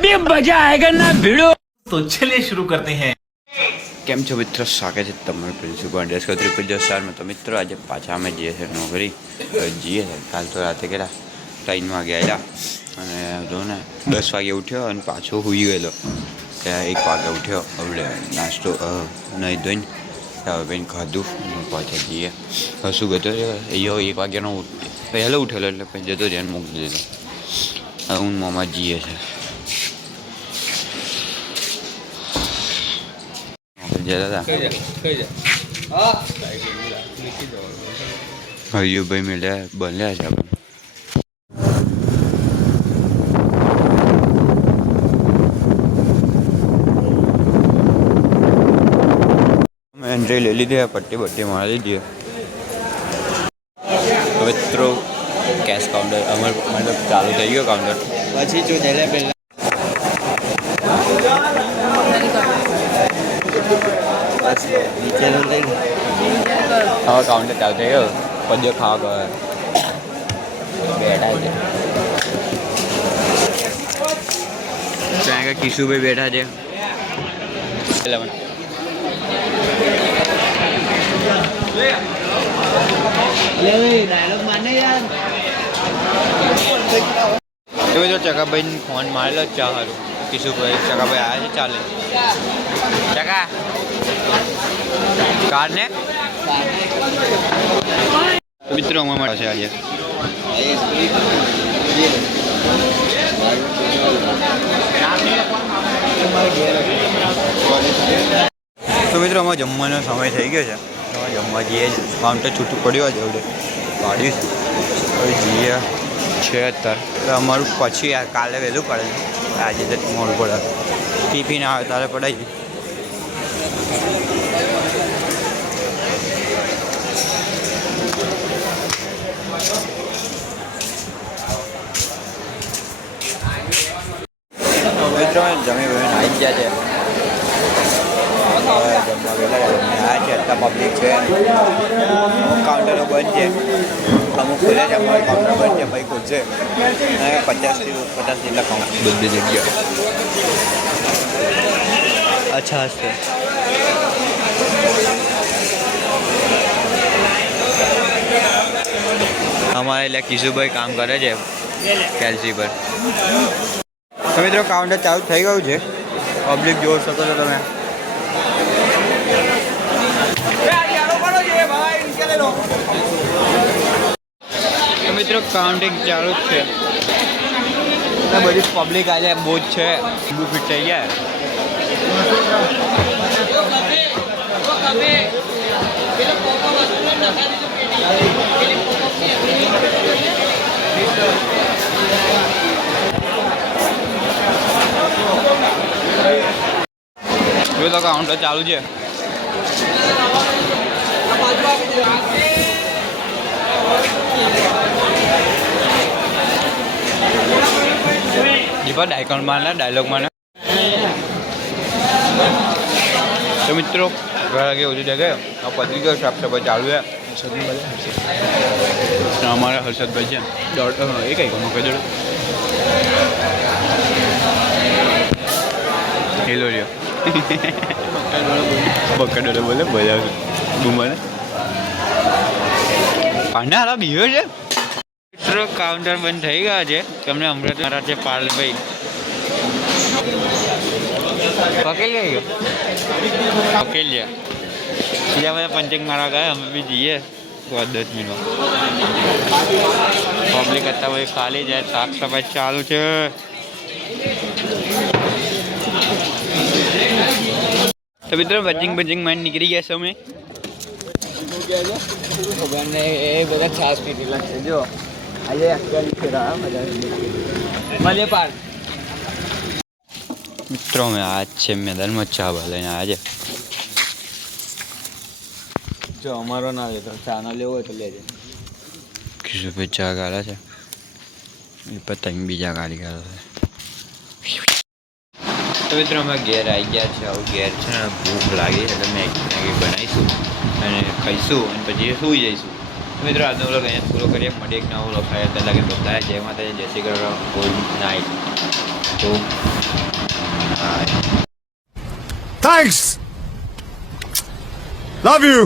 अभी मजा आएगा ना भिड़ो। तो चलिए शुरू करते हैं। કેમ છો મિત્રો, સ્વાગત છે તમારું પ્રિન્સિપલ ડેસ્કો ત્રિપુજસારમાં। તો મિત્રો આજે પાછા અમે જઈએ છીએ નોકરી જઈએ છીએ। કાલ તો રાતે કેટલા 3 વાગે આવ્યા અને જો ને 10 વાગે ઉઠ્યો અને પાછો સૂઈ ગયેલો। ત્યાં 1 વાગે ઉઠ્યો, હવે નાસ્તો નહીં ધોઈને હવે બેન ખાધું પાછા જઈએ। શું ગયો અહીંયા 1 વાગ્યાનો પહેલો ઉઠેલો એટલે પછી જતો ધ્યાન મૂકી દીધો। હવે હું મામા જઈએ છે જતા હરિયો ભાઈ મળ્યા બન્યા છે આપણે। એન્ટ્રી લઈ લીધી, પટ્ટી મારી લીધી। મિત્રો કેશ કાઉન્ટર અમારું મતલબ ચાલુ થઈ ગયો કાઉન્ટર પછી જો પહેલાં હવે કાઉન્ટર ચાલુ થઈ ગયો। પદ્ય ખાવા ગયા બેઠા છે ત્યાં આગળ કિશુભાઈ બેઠા છે। તમે જો ચકાભાઈ ફોન મારેલો ચા સારું કિશુભાઈ ચકાભાઈ આવ્યા છે ચાલે ચકા કાર ને મિત્રો અમારા માટે છે આજે। તો મિત્રો અમારે જમવાનો સમય થઈ ગયો છે, જમવા જઈએ કાઉન્ટર છૂટું પડ્યું છે એવડે કાઢ્યું છે હવે જઈએ છે અત્યારે। તો અમારું પછી કાલે વહેલું પડે છે, આજે તો મોડું પડે ટિફિન આવે તારે પડાવી। મિત્રો જમી બમીને આવી ગયા છે, જમવા ગયેલા આવ્યા છે। અત્યારે પબ્લિક છે, અમુક કાઉન્ટરો બંધ છે, અમુક ખુલે છે, અમારું કાઉન્ટર બંધ છે ભાઈ ખુલશે અને 50 જેટલા કાઉન્ટર બધી જગ્યા અચ્છા હશે। અમારે એટલે કિશુભાઈ કામ કરે છે કેલ્સી પર। તો મિત્રો કાઉન્ટર ચાલુ થઈ ગયું છે, પબ્લિક જોઈ શકો છો તમે। મિત્રો કાઉન્ટિંગ ચાલુ જ છે, બધી પબ્લિક આજે બહુ જ છે, ફિટ થઈ ગયા। તો કાઉન્ટર ચાલુ છે। દીપા ડાયકોન મારના ડાયલોગ મારના। તો મિત્રો ઘર આગે ઓછી જગ્યાએ આ પત્રિકા સાફ સફાઈ ચાલુ છે। અમારા હર્ષદભાઈ છે એ કઈ કોનું કહી દો હેલો રહ્યો બકડો બોલે બધા બુમાને પાને હારા બીયો છે। મિત્રો કાઉન્ટર બંધ થઈ ગયા છે, તમને અમૃત મારા છે પાર્લભાઈ પકેલ ગયો પકેલ ગયા બીજા બધા પંચિંગ મારા ગયા, અમે બી જઈએ 10 મિનિટમાં। પબ્લિક અત્યારે ભાઈ ખાલી જાય, સાફ સફાઈ ચાલુ છે। તો મિત્રો બચિંગ માઇન્ડ નીકળી ગયા છે અમે ખબર ને એ બધા છાસ પીટી લાગશે। જો આજે મજા પાર મિત્રો અમે આજ છે મેદાનમાં ચા લઈને આવ્યા છે। જો અમારો ના લેતો ચા ના લેવો હોય તો લેજે। કિશુભાઈ ચા ગાળા છે એ પતંગ બીજા ગાડી ગાળો છે। તો મિત્રો અમે ઘેર આવી ગયા છે, આવું ઘેર છે ને ભૂખ લાગી એટલે મેગી બનાવીશું અને ખાઈશું અને પછી સૂઈ જઈશું। મિત્રો આજનો વ્લોગ અહીંયા પૂરો કરીએ, મળીએ એક નવો વ્લોગ થાય ત્યાં લાગે બધા જય માતાજી, જય શ્રી કૃષ્ણ, ગુડ નાઇટ। તો Thanks. Love you.